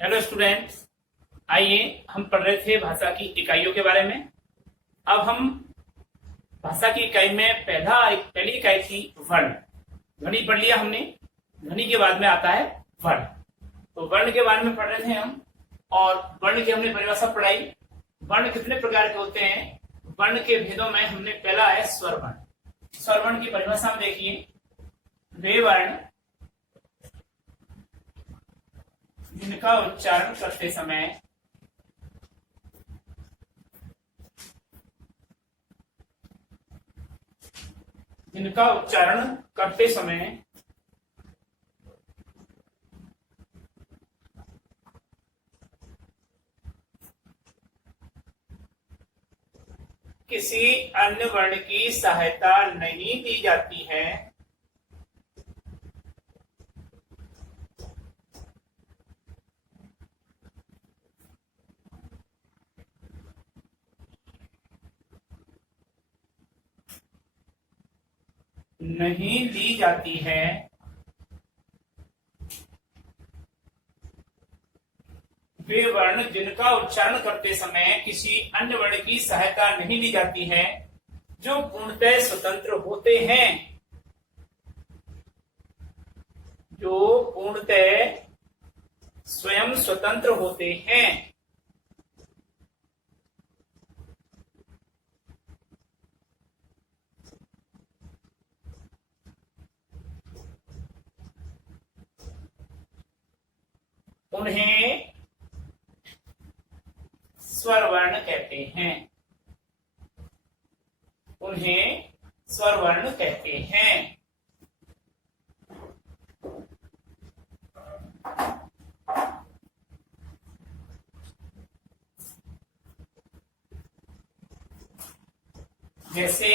Hello students, आइए हम पढ़ रहे थे भाषा की इकाइयों के बारे में। अब हम भाषा की इकाई में पहली इकाई थी वर्ण। ध्वनि पढ़ लिया हमने। ध्वनि के बाद में आता है वर्ण। तो वर्ण के बारे में पढ़ रहे थे हम, और वर्ण की हमने परिभाषा पढ़ाई। वर्ण कितने प्रकार के होते हैं? वर्ण के भेदों में हमने पहला है स्वर वर्ण। स्वर वर्ण की परिभाषा में देखिए, वे वर्ण जिनका उच्चारण करते समय किसी अन्य वर्ण की सहायता नहीं ली जाती है, नहीं ली जाती है, वे वर्ण जिनका उच्चारण करते समय किसी अन्य वर्ण की सहायता नहीं ली जाती है, जो पूर्णतः स्वतंत्र होते हैं, जो पूर्णतः स्वयं स्वतंत्र होते हैं। उन्हें स्वर वर्ण कहते हैं। उन्हें स्वर वर्ण कहते हैं। जैसे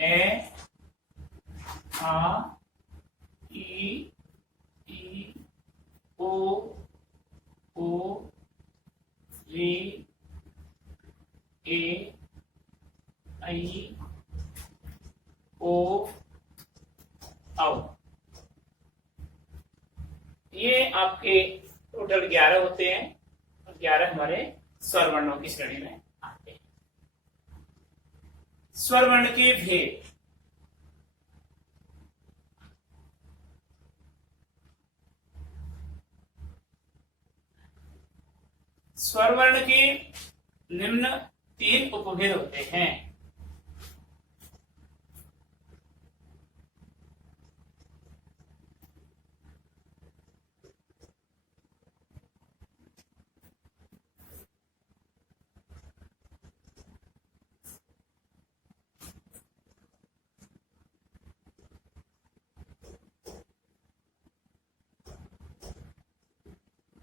ए, आ, ई, ओ, रे, ए, आई, ओ, औ। ये आपके टोटल 11 होते हैं। 11 हमारे स्वर वर्णों की श्रेणी में आते हैं। स्वर वर्ण के भेद। स्वर वर्ण के निम्न 3 उपभेद होते हैं।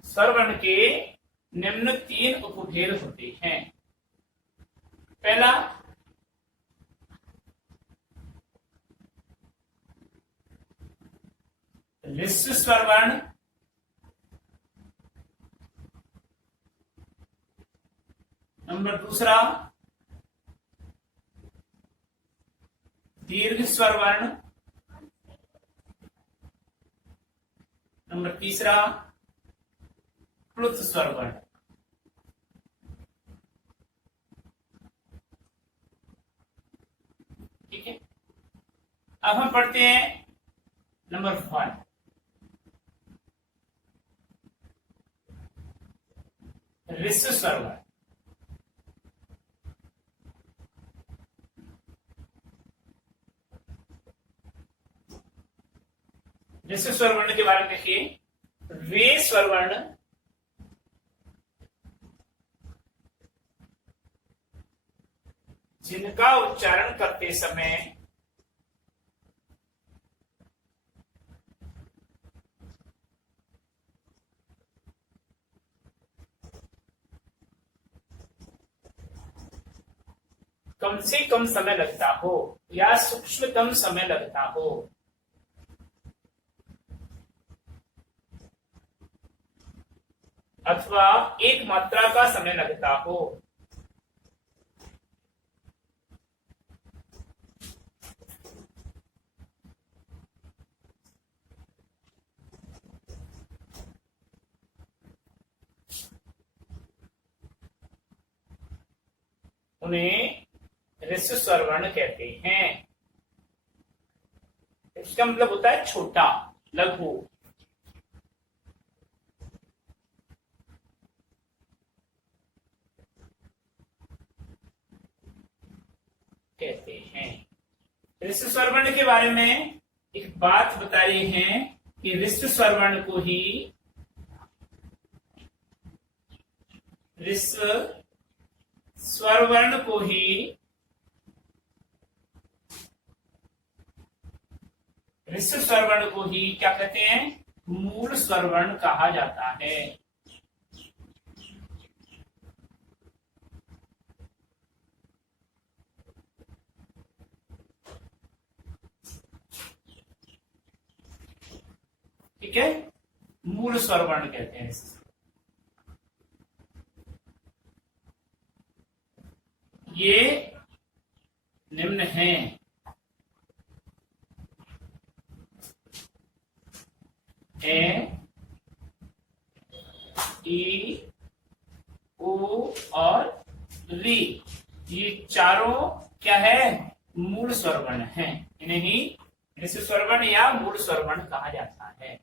स्वर वर्ण के निम्न 3 उपभेद होते हैं। पहला ह्रस्व स्वर वर्ण। नंबर दूसरा दीर्घ स्वर वर्ण। नंबर तीसरा प्लुत स्वर वर्ण। ठीक है, अब हम पढ़ते हैं नंबर 1, ह्रस्व स्वर वर्ण। ह्रस्व स्वर वर्ण के बारे में देखिए, वे स्वर वर्ण जिनका उच्चारण करते समय कम से कम समय लगता हो या सूक्ष्मतम समय लगता हो, अथवा एक मात्रा का समय लगता हो, उन्हें ह्रस्व स्वर वर्ण कहते हैं। इसका मतलब होता है छोटा, लघु। कहते हैं। ह्रस्व स्वर वर्ण के बारे में एक बात बता रहे हैं कि ह्रस्व स्वर वर्ण को ही ह्रस्व स्वर वर्ण को ही ह्रस्व स्वर वर्ण को ही क्या कहते हैं? मूल स्वर वर्ण कहा जाता है। ठीक है, मूल स्वर वर्ण कहते हैं इसे। ये निम्न हैं: ए, ई, उ और री। ये चारों क्या है? मूल स्वर वर्ण हैं। इन्हें ही ह्रस्व स्वर वर्ण या मूल स्वर वर्ण कहा जाता है।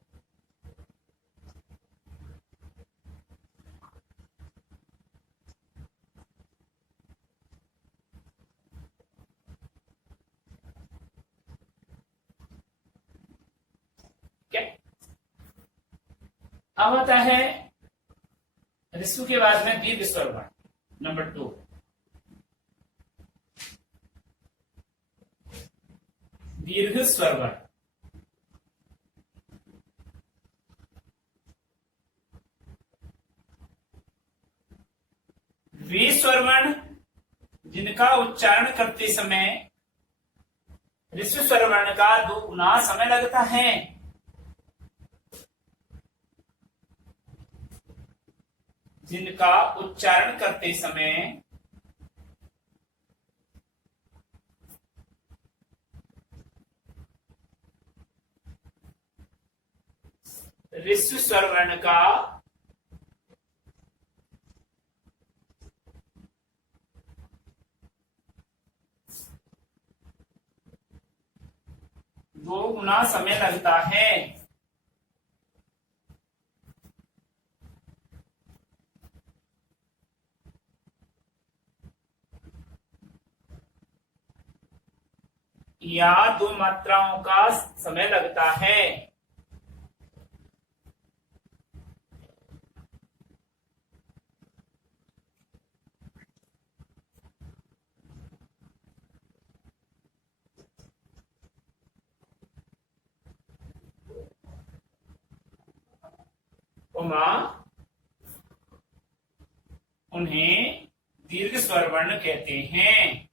अब आता है ह्रस्व के बाद में दीर्घ स्वर वर्ण नंबर 2। दीर्घ स्वर वर्ण। वे स्वर वर्ण जिनका उच्चारण करते समय ह्रस्व स्वर वर्ण का 2 गुना समय लगता है। जिनका उच्चारण करते समय ह्रस्व स्वर वर्ण का 2 गुना समय लगता है। या 2 मात्राओं का समय लगता है। उन्हें दीर्घ स्वर वर्ण कहते हैं।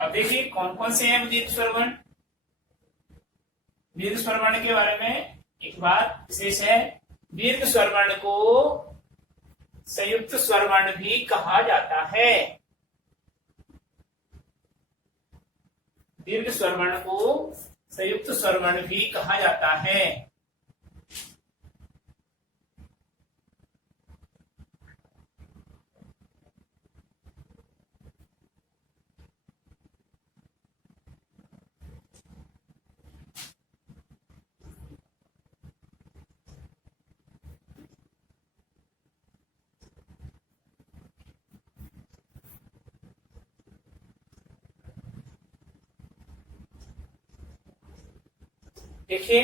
अब देखिए कौन कौन से हैं दीर्घ स्वर वर्ण। दीर्घ स्वर वर्ण के बारे में एक बात विशेष है, दीर्घ स्वर वर्ण को संयुक्त स्वर वर्ण भी कहा जाता है। दीर्घ स्वर वर्ण को संयुक्त स्वर वर्ण भी कहा जाता है। देखिए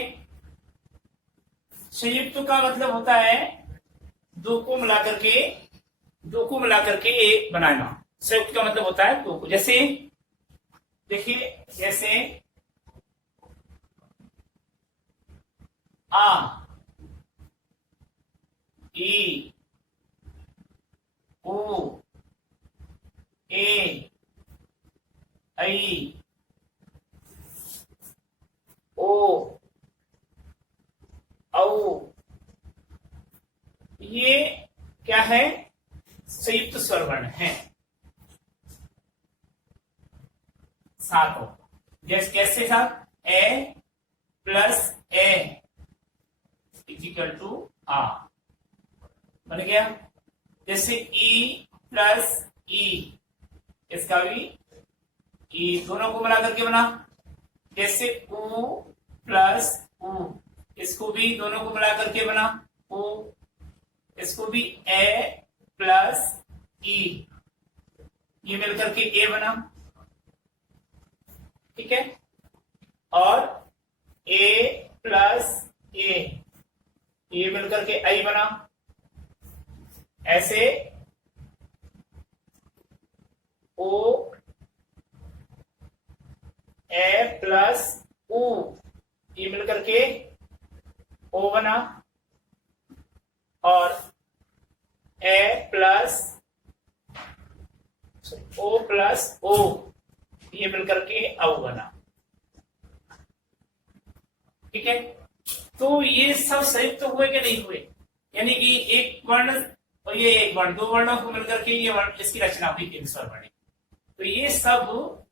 संयुक्त का मतलब होता है दो को मिलाकर के एक बनाना। संयुक्त का मतलब होता है दो को। जैसे देखिए, जैसे आ, ई, उ, ए, ऐ, ओ, औ, ये क्या है? संयुक्त स्वर वर्ण है सातों। जैसे कैसे था, ए प्लस ए इजिकल टू आ, बन गया। जैसे ई प्लस ई, इसका भी ई दोनों को मिला करके बना। जैसे ऊ प्लस ऊ, इसको भी दोनों को मिला करके बना ऊ। इसको भी ए प्लस ई, ये मिलकर के ए बना, ठीक है। और ए प्लस ए, ये मिलकर के आई बना। ऐसे ओ ए प्लस ऊ, ये मिलकर के ओ बना। और ए प्लस ओ प्लस ओ, ये मिलकर के औ बना, ठीक है। तो ये सब संयुक्त तो हुए कि नहीं हुए, यानी कि एक वर्ण और ये एक वर्ण, दो वर्णों को मिलकर के ये वर्ण, इसकी रचना हुई दीर्घ स्वर वर्ण। तो ये सब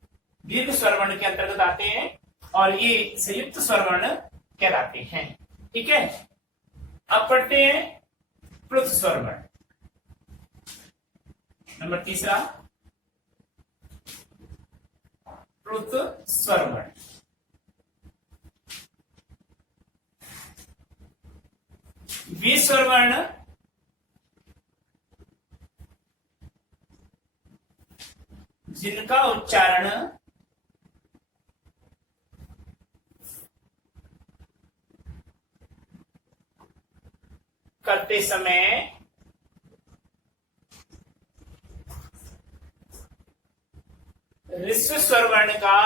दीर्घ स्वर वर्ण के अंतर्गत आते हैं और ये संयुक्त स्वर वर्ण कहलाते हैं, ठीक है। अब पढ़ते हैं प्लुत स्वर वर्ण। नंबर तीसरा, प्लुत स्वर वर्ण। वे स्वर वर्ण जिनका उच्चारण करते समय ह्रस्व स्वर वर्ण का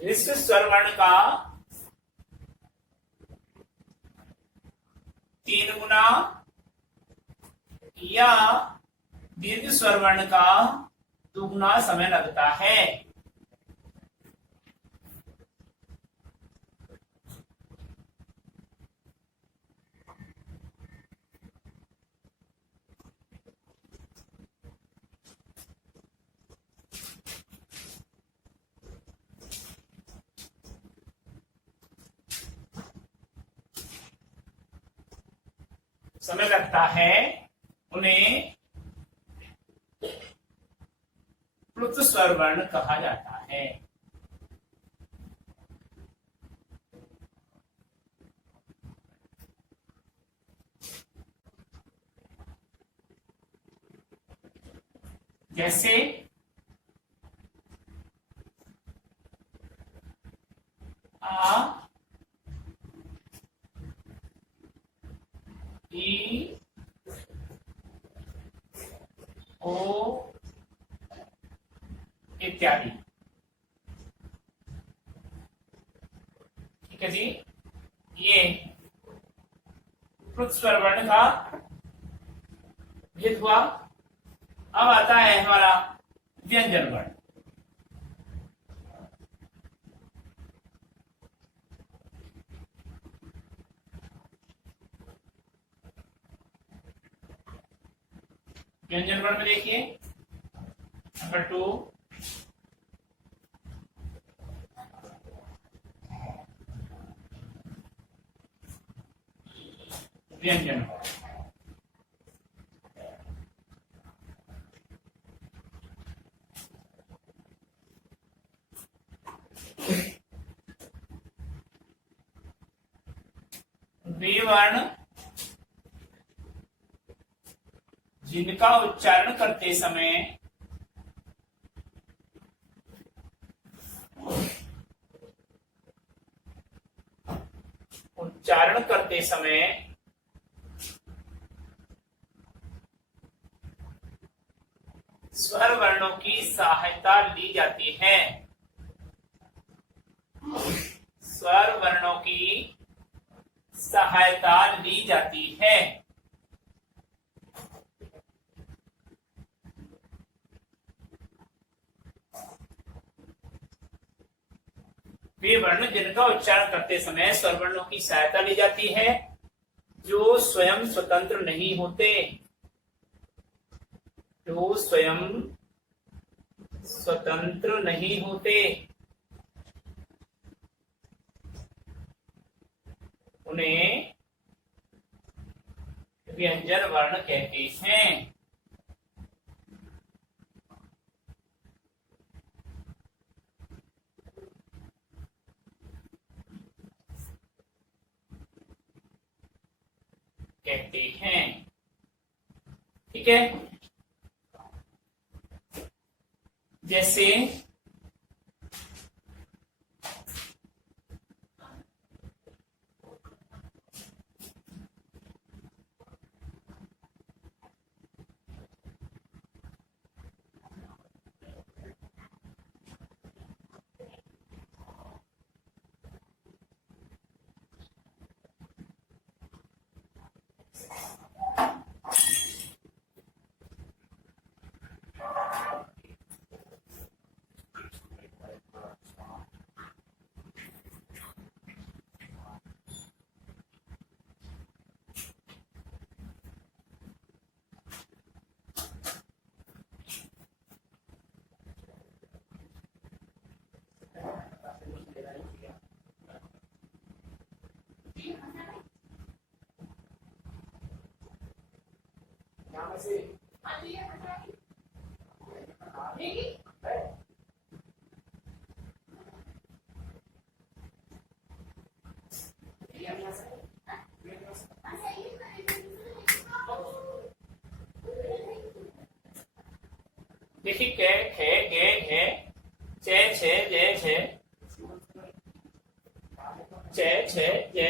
ह्रस्व स्वर वर्ण का 3 गुना या दीर्घ स्वर वर्ण का 2 गुना समय लगता है। समय लगता है, उन्हें प्लुत स्वर वर्ण कहा जाता है। जैसे आ, ई, ओ इत्यादि, ठीक है जी। ये प्लुत स्वर वर्ण का भेद हुआ। अब आता है हमारा व्यंजन वर्ण। व्यंजन वर्ण में देखिए नंबर 2, व्यंजन वर्ण। वे वर्ण जिनका उच्चारण करते समय स्वर वर्णों की सहायता ली जाती है। स्वर वर्णों की सहायता ली जाती है। वे वर्ण जिनका उच्चारण करते समय स्वर वर्णों की सहायता ली जाती है, जो स्वयं स्वतंत्र नहीं होते, जो स्वयं स्वतंत्र नहीं होते, उन्हें व्यंजन वर्ण कहते हैं। ठीक है, जैसे देखिए कै खे गे घे चे छे जे छे चे छे जे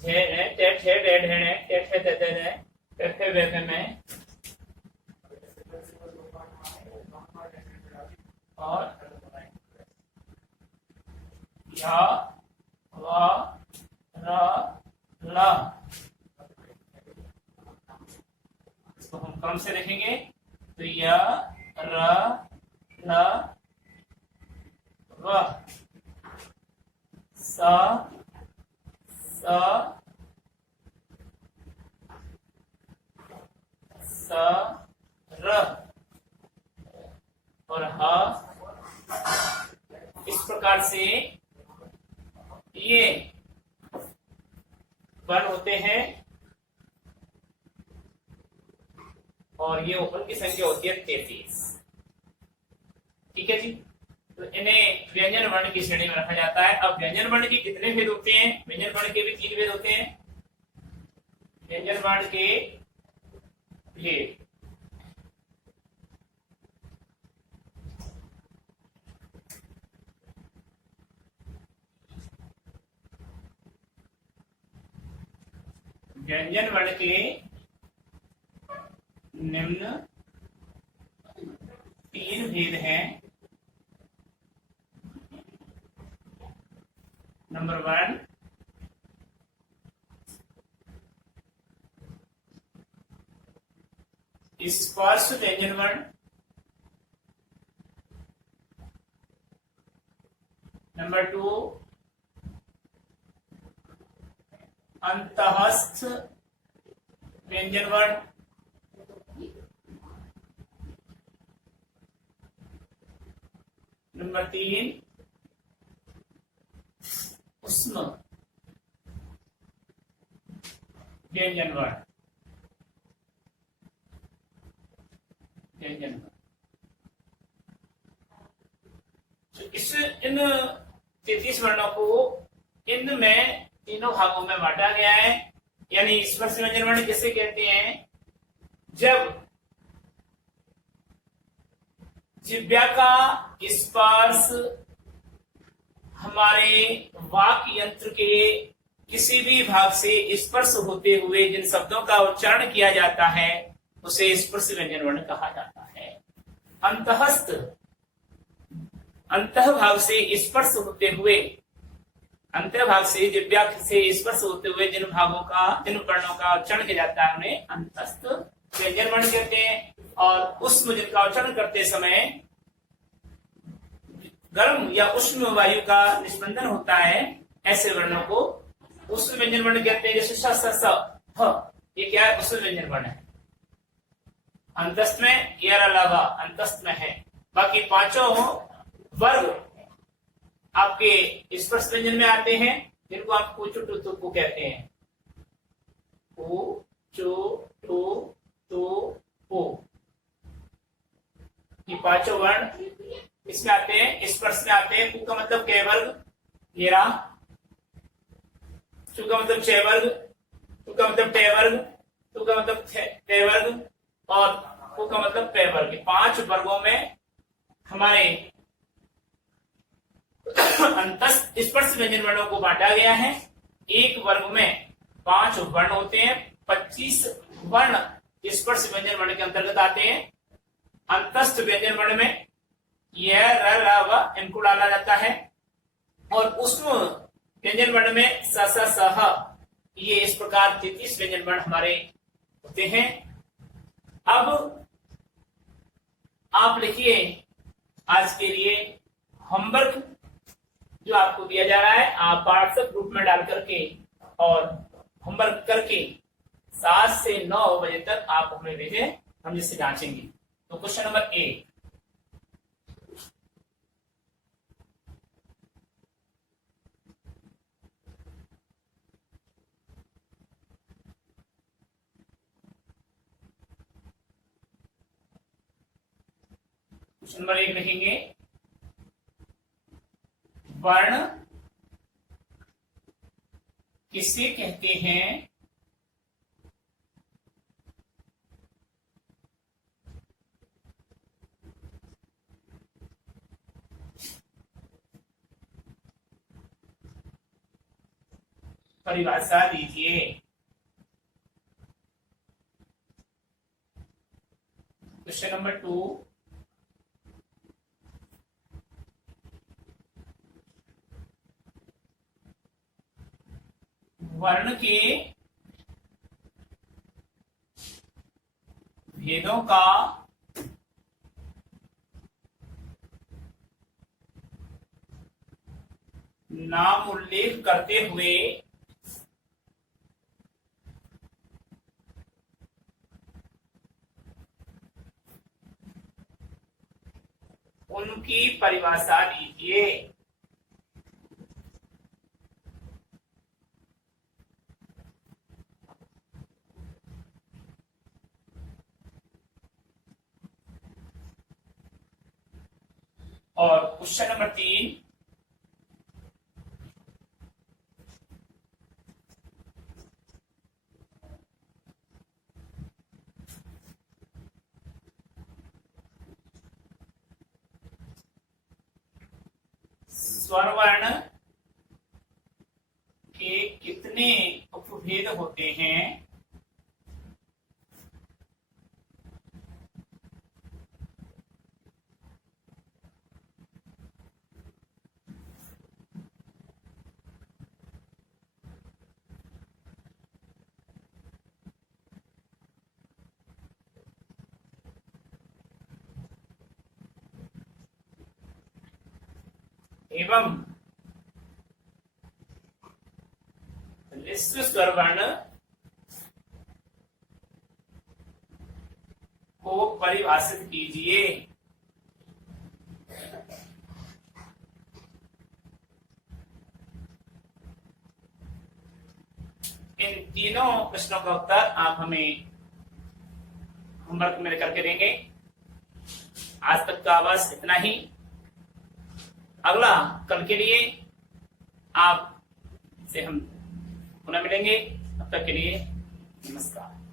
झे ने टे ठे डे ढेणे टे ठे दे दे ने टे ठे वे वे में और या वा रा ला। इसको हम कम से देखेंगे तो या रा ला वा सा सा सा र और हा। इस प्रकार से ये वर्ण होते हैं और ये ओपन की संख्या होती है 33। ठीक है जी, तो इन्हें व्यंजन वर्ण की श्रेणी में रखा जाता है। अब व्यंजन वर्ण के कितने भेद होते हैं? व्यंजन वर्ण के भी 3 भेद होते हैं। व्यंजन वर्ण के भेद व्यंजन वर्ण के निम्न 3 भेद हैं। नंबर 1, स्पर्श व्यंजन वर्ण। नंबर 2, अंतःस्थ व्यंजन वर्ण। नंबर 3, उष्म व्यंजन वर्ण। इन 33 वर्णों को इनमें तीनों भागों में बांटा गया है। यानी स्पर्श व्यंजन वर्ण किसे कहते हैं? जब जिह्वा का स्पर्श हमारे वाक यंत्र के किसी भी भाग से स्पर्श होते हुए जिन शब्दों का उच्चारण किया जाता है उसे स्पर्श व्यंजन वर्ण कहा जाता है। अंतःस्थ अंतः भाग से स्पर्श होते हुए, अंतः भाग से जिह्वा से स्पर्श होते हुए जिन वर्णों का उच्चारण किया जाता है उन्हें अंतःस्थ व्यंजन वर्ण कहते हैं। और उष्म जिनका उच्चारण करते समय गर्म या उष्ण वायु का निस्पंदन होता है, ऐसे वर्णों को उष्ण व्यंजन वर्ण कहते हैं। जैसे स स स फ, ये क्या है? उष्ण व्यंजन वर्ण है। अंतस्थ में ये अलावा अंतस्थ में है। बाकी पांचों वर्ग आपके स्पर्श व्यंजन में आते हैं, जिनको आप पूचो टू तु को कहते हैं। उ चो टू तु पो, ये पांचों वर्ण इसमें आते हैं, स्पर्श में आते हैं। कु का मतलब कै वर्ग, ये रहा। चु का मतलब छह वर्ग, टू का मतलब टे वर्ग, टू का मतलब ते वर्ग, और पु का मतलब पे वर्ग। पांच वर्गों में हमारे अंतस्थ स्पर्श व्यंजन वर्णों को बांटा गया है। एक वर्ग में 5 वर्ण होते हैं, 25 वर्ण स्पर्श व्यंजन वर्ण के अंतर्गत आते हैं। अंतस्थ व्यंजन वर्ण में यह र रा व इनको डाला जाता है, और उष्ण व्यंजन वर्ण में स स स ह, ये इस प्रकार 33 व्यंजन वर्ण हमारे होते हैं। अब आप लिखिए आज के लिए होमवर्क जो आपको दिया जा रहा है, आप व्हाट्सएप ग्रुप में डाल करके और होमवर्क करके 7 से 9 बजे तक आप हमें भेजें, हम जिससे जांचेंगे। तो क्वेश्चन नंबर 1, क्वेश्चन नंबर 1 लिखेंगे, वर्ण किसे कहते हैं? परिभाषा दीजिए। क्वेश्चन नंबर 2, वर्ण के भेदों का नाम उल्लेख करते हुए उनकी परिभाषा दीजिए। और क्वेश्चन नंबर 3, स्वर वर्ण के कितने उपभेद होते हैं? एवं विश्व स्वर वर्ण को परिभाषित कीजिए। इन तीनों प्रश्नों का उत्तर आप हमें होमवर्क में करके देंगे। आज तक का बस इतना ही। अगला कल के लिए आप से हम पुनः मिलेंगे। तब तक के लिए नमस्कार।